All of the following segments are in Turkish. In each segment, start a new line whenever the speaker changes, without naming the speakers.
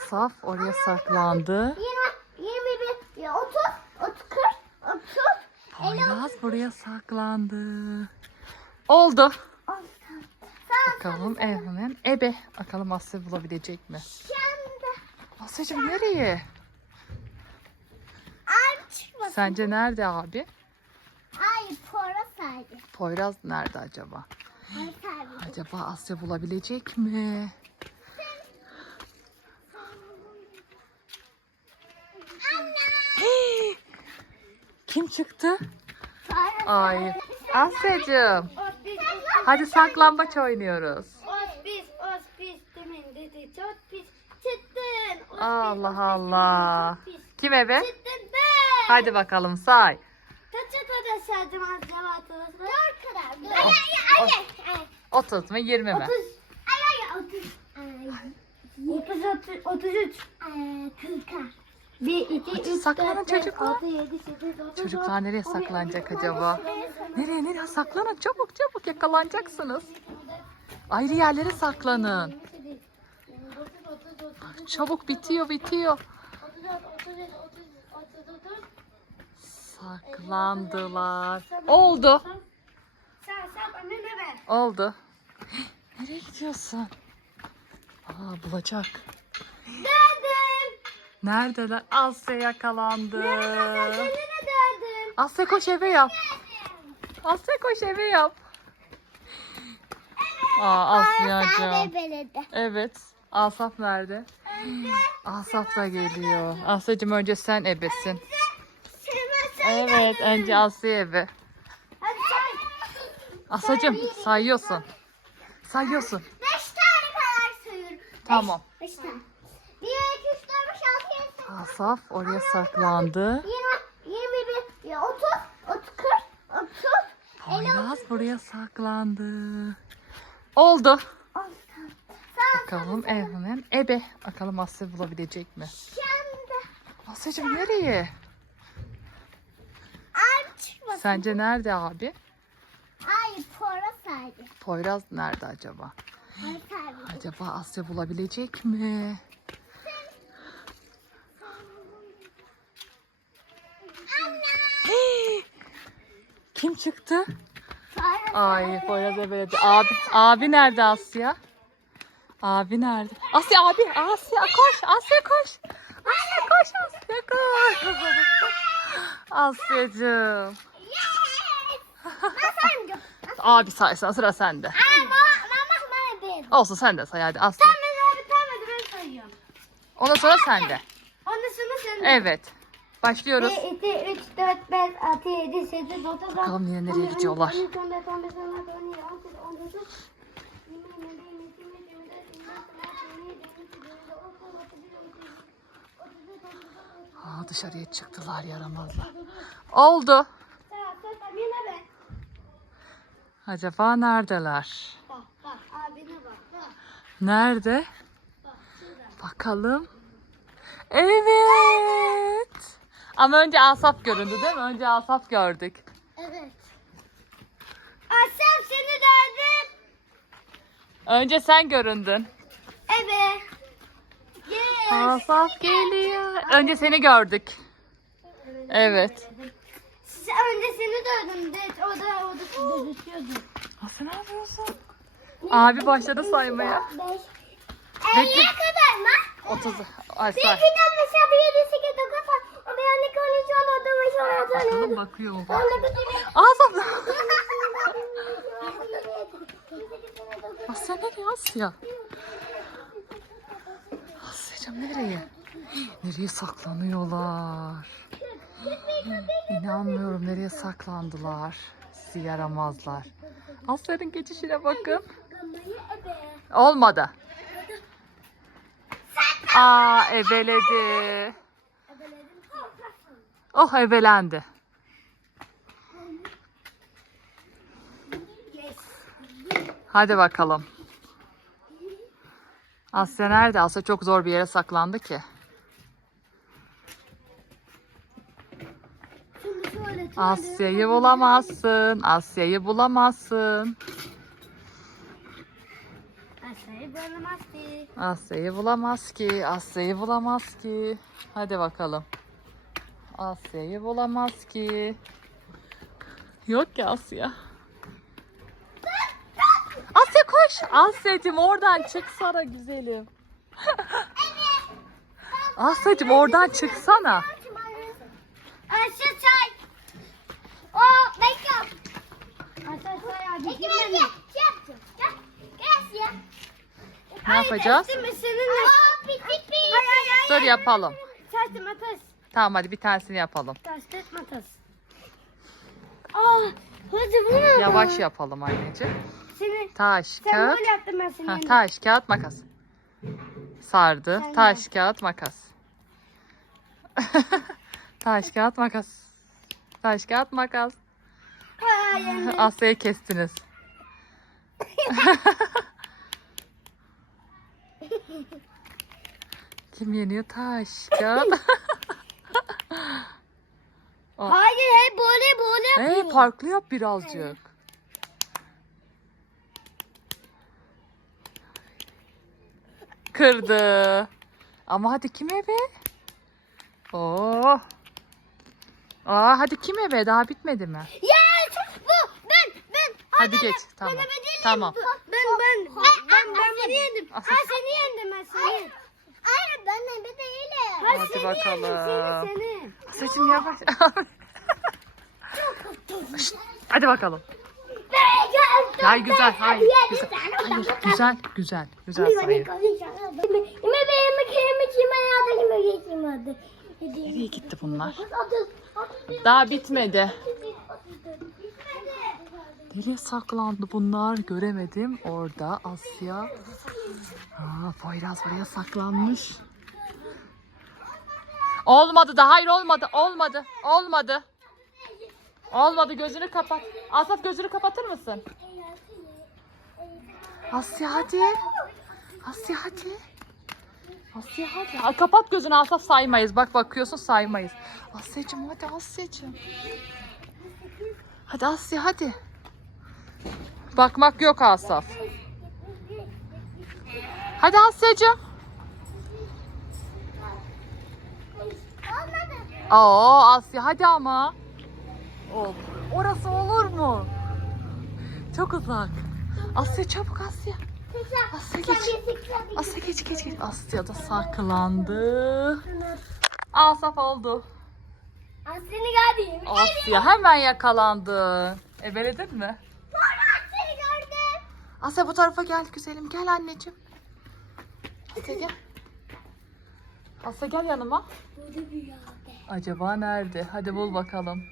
Asaf oraya saklandı.
20, 21, ya 30, 30, 40, 30, 50,
Poyraz buraya saklandı. Oldu.
10. Sağ
Bakalım e, hemen ebe. Bakalım Asya bulabilecek mi? Asya'cığım nereye?
Çıkmasın.
Sence nerede abi?
Ay pora saydı.
Poyraz nerede acaba? Acaba Asya bulabilecek mi? Hey! Kim çıktı? Ay. Asya'cığım. Hadi saklambaç oynuyoruz.
Os pis, os pis, demin dedi çok pis. Çıktın. Os
Allah Allah.
os pis, çok.
Kim?
Çıktın ben.
Hadi bakalım say.
Kaça kadar saydım acaba otuz? Dört kadar. Ay ay ay ay.
30 mu 20 mi?
Otuz. Ay ay otuz. Otuz, otuz, otuz üç. Kırka. Bir, iki,
Hadi
üç,
saklanın
dört, beş,
çocuklar.
altı, yedi, sekiz, dokuz,
Çocuklar
on,
nereye saklanacak acaba? Nereye nereye saklanın çabuk çabuk yakalanacaksınız. Ayrı yerlere saklanın. Çabuk bitiyor bitiyor. Saklandılar. Oldu. Oldu. Nereye gidiyorsun? Aa bulacak.
Döndüm.
Neredeler? Asya yakalandı. Asya koş eve yap. Asya koş eve yap. Aa Asya'cığım. Evet. Asaf nerede? Asaf da geliyor. Asya'cığım önce sen ebesin. Evet önce Asya ebe. Asya'cığım sayıyorsun. Sayıyorsun.
Beş tane kadar sayıyorum.
Tamam.
Beş tane. Bir, iki, üç, dört, beş, altı, yedi, sekiz.
Asaf oraya saklandı.
Yirmi, yirmi bir, ya otuz, otuz, kırk, otuz, elli,
Poyraz buraya saklandı. Oldu. Bakalım e, hemen ebe. Bakalım Asya bulabilecek mi? Asya'cığım nereye? Sence nerede abi?
Ay pora saydı.
Poyraz nerede acaba? Acaba Asya bulabilecek mi? Kim çıktı? Ay Poyraz ebeledi. Abi, abi nerede Asya? Abi nerede? Asya abi, Asya koş, Asya koş. Asya koş, Asya koş. Asya'cığım. Abi saysan sıra sende. Olsun sen de say hadi Asya. Ondan sonra sende.
Ondan sonra sen.
Evet. Başlıyoruz.
1, 2, 3, 4, 5, 6, 7, 8, 9, 10.
Bakalım yine nereye gidiyorlar.
13, 14, 15, 16, 17, 18, 19, 20, 21, 22, 23, 24, 25, 26, 27, 28, 29, 30, 31, 32, 33, 34, 35, 36, 37, 38, 39, 40.
Aa, dışarıya çıktılar yaramazlar. Oldu. Acaba neredeler?
Bak, bak, abine bak, bak,
Nerede?
bak.
Bakalım. Evet. Ama önce Asaf göründü değil mi? Önce Asaf gördük.
Evet. Aslan seni gördüm.
Önce sen göründün.
Evet. Yes.
Asaf geliyor. Önce seni gördük. Evet.
Size önce seni gördüm. O da, o da gözüküyordu.
Asya ne yapıyorsun? Abi başladı saymaya.
5.
Bekle.
50'ye kadar mı?
30. Ay say.
iki, dört, beş, altı, yedi, sekiz, dokuz, on, on bir, on iki, on üç, on dört, on beş, on yedi.
bakıyor
on.
Asaf. Asya nereye Asya? Asya'cığım nereye? Nereye saklanıyorlar? İnanmıyorum nereye saklandılar? Sizi yaramazlar. Asya'nın geçişine bakın. Olmadı. Aa ebeledi. Oh ebelendi. Hadi bakalım. Asya nerede? Asya çok zor bir yere saklandı ki. Asya'yı bulamazsın. Asya'yı bulamazsın.
Bulamazsın. bulamaz ki.
Asya'yı bulamaz ki. Asya'yı bulamaz ki. Hadi bakalım. Asya'yı bulamaz ki. Yok ki Asya. Koş. Asya'cığım oradan çıksana güzelim. Asya'cığım oradan çıksana.
Aşağı çay. O bekle. Aşağı çay abi. Peki ben de şey yapacağım. Gel. Gel ya.
Ne yapacağız?
Seninle. Aa, pik pik pik.
Dur yapalım.
Taş makas.
Tamam hadi bir tanesini yapalım.
Taş tet makas. Aa, hadi bunu.
Yavaş yapalım anneciğim.
Seni.
Taş,
Sen
kağıt.
böyle yaptın ben seni.
Ha, taş, kağıt, makas. Sardı.
Sen
Taş, kağıt, makas. taş, kağıt, makas. Taş, kağıt, makas. Asya'yı kestiniz. Kim yeniyor? Taş, kağıt.
Hayır, hey böyle böyle
hey,
yapıyor.
farklı yap birazcık. Kırdı. Ama hadi kim eve? Oo. Aa hadi kim eve? Daha bitmedi mi?
Yes! Bu ben ben.
Hadi
ben-
geç,
ben
tamam. Tamam.
Ben ben ben ben bunu yendim. Ha seni yendim ben seni. Hayır ben eve değilim. Ha,
Hadi
seni
bakalım.
yendim seni seni.
Saçım yavaş. Şşt, hadi bakalım. Hayır güzel. Hayır güzel. Hayır güzel. Güzel. Güzel sayı. Nereye gitti bunlar? Daha bitmedi. Nereye saklandı bunlar? Göremedim. Orada Asya. Aa, Poyraz buraya saklanmış. Olmadı da. Hayır olmadı. Olmadı. Olmadı. Olmadı. Gözünü kapat. Asaf gözünü kapatır mısın? Asya hadi. Asya hadi. Asya hadi. Aa, kapat gözünü Asaf saymayız. Bak bakıyorsun saymayız. Asya'cığım hadi Asya'cığım. Hadi Asya hadi. Bakmak yok Asaf. Hadi Asya'cığım. Oo Asya hadi ama. Of, orası olur mu? Çok uzak. Asya çabuk Asya. Asya geç. Asya geç geç geç. Asya da saklandı. Asaf oldu.
Seni gördüm.
Asya hemen yakalandı. Ebeledin mi? Asya bu tarafa gel güzelim. Gel anneciğim. Asya gel. Asya gel yanıma.
Burada bir yerde.
Acaba nerede? Hadi bul bakalım.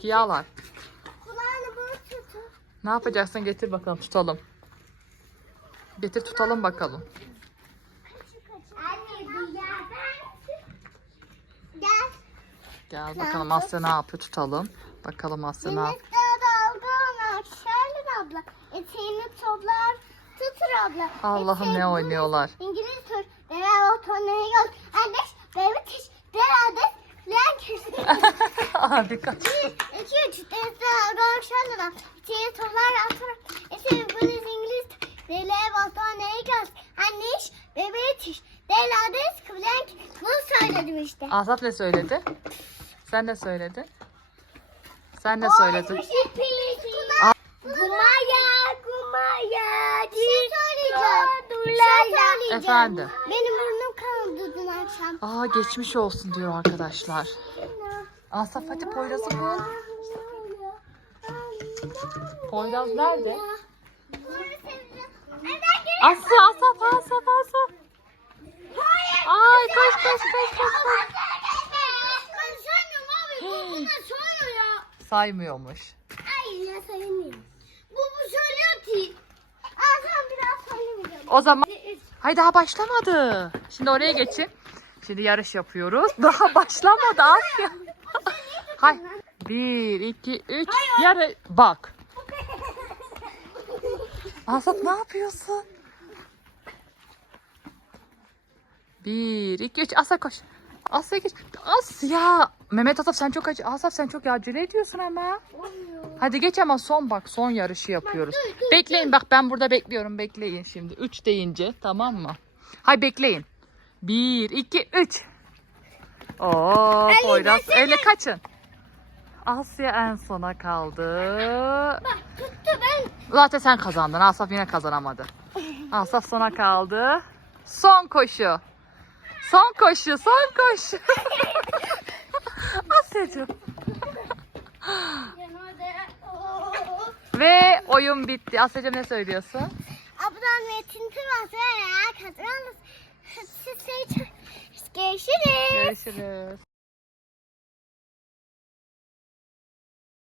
Eşkıyalar.
Kulağını bunu tutun.
Ne yapacaksın? Getir bakalım tutalım. Getir tutalım bakalım.
Anne bir yerden. Gel.
Gel bakalım Asya ne yapıyor tutalım. Bakalım Asya ne yapıyor.
Denizde dalgalar. Şerlin abla. Eteğini toplar. Tutur abla.
Allah'ım ne oynuyorlar.
İngiliz tur. Derer o tornayı yok. Anneş. Baby tiş.
Abi kaç.
İki üç. Şerlin abla. Eteğini toplar. Atır. Eteği İngiliz. Derer o tornayı yok. Anneş. Baby tiş. Derade. Kıvlen. Bunu söyledim işte.
Asaf ne söyledi? Sen ne söyledin? Sen ne söyledin?
Kumaya, kumaya, şey söyleyeceğim.
Efendim?
Benim burnum.
Aa geçmiş olsun diyor arkadaşlar. Asaf hadi Poyraz'ı bul. Poyraz nerede? Asya Asaf Asaf Asaf. Ay koş koş koş koş. koş. Saymıyormuş.
Hayır ya sayılmıyorum. Bu bu söylüyor ki. Sen biraz söylemeyeceğim.
O zaman Hay daha başlamadı. Şimdi oraya geçin. Şimdi yarış yapıyoruz. Daha başlamadı Asya. Hay. Bir, iki, üç. Yarı. Bak. Asaf ne yapıyorsun? Bir, iki, üç. Asya koş. Asya geç. Asya. Mehmet Asaf sen çok acı. Asaf sen çok acele ediyorsun ama. Hadi geç ama son bak son yarışı yapıyoruz.
dur, dur,
Bekleyin bak ben burada bekliyorum bekleyin şimdi. 3 deyince tamam mı? Hay bekleyin. 1 2 3. Oo Poyraz öyle kaçın. Asya en sona kaldı.
Bak tuttu ben.
Zaten sen kazandın. Asaf yine kazanamadı. Asaf sona kaldı. Son koşu. Son koşu, son koşu. Asya'cığım.
Oo.
Ve oyun bitti. Asya'cığım ne söylüyorsun?
Ablam Metin Tırmaz ve kazanırız. Siz Görüşürüz.
Görüşürüz.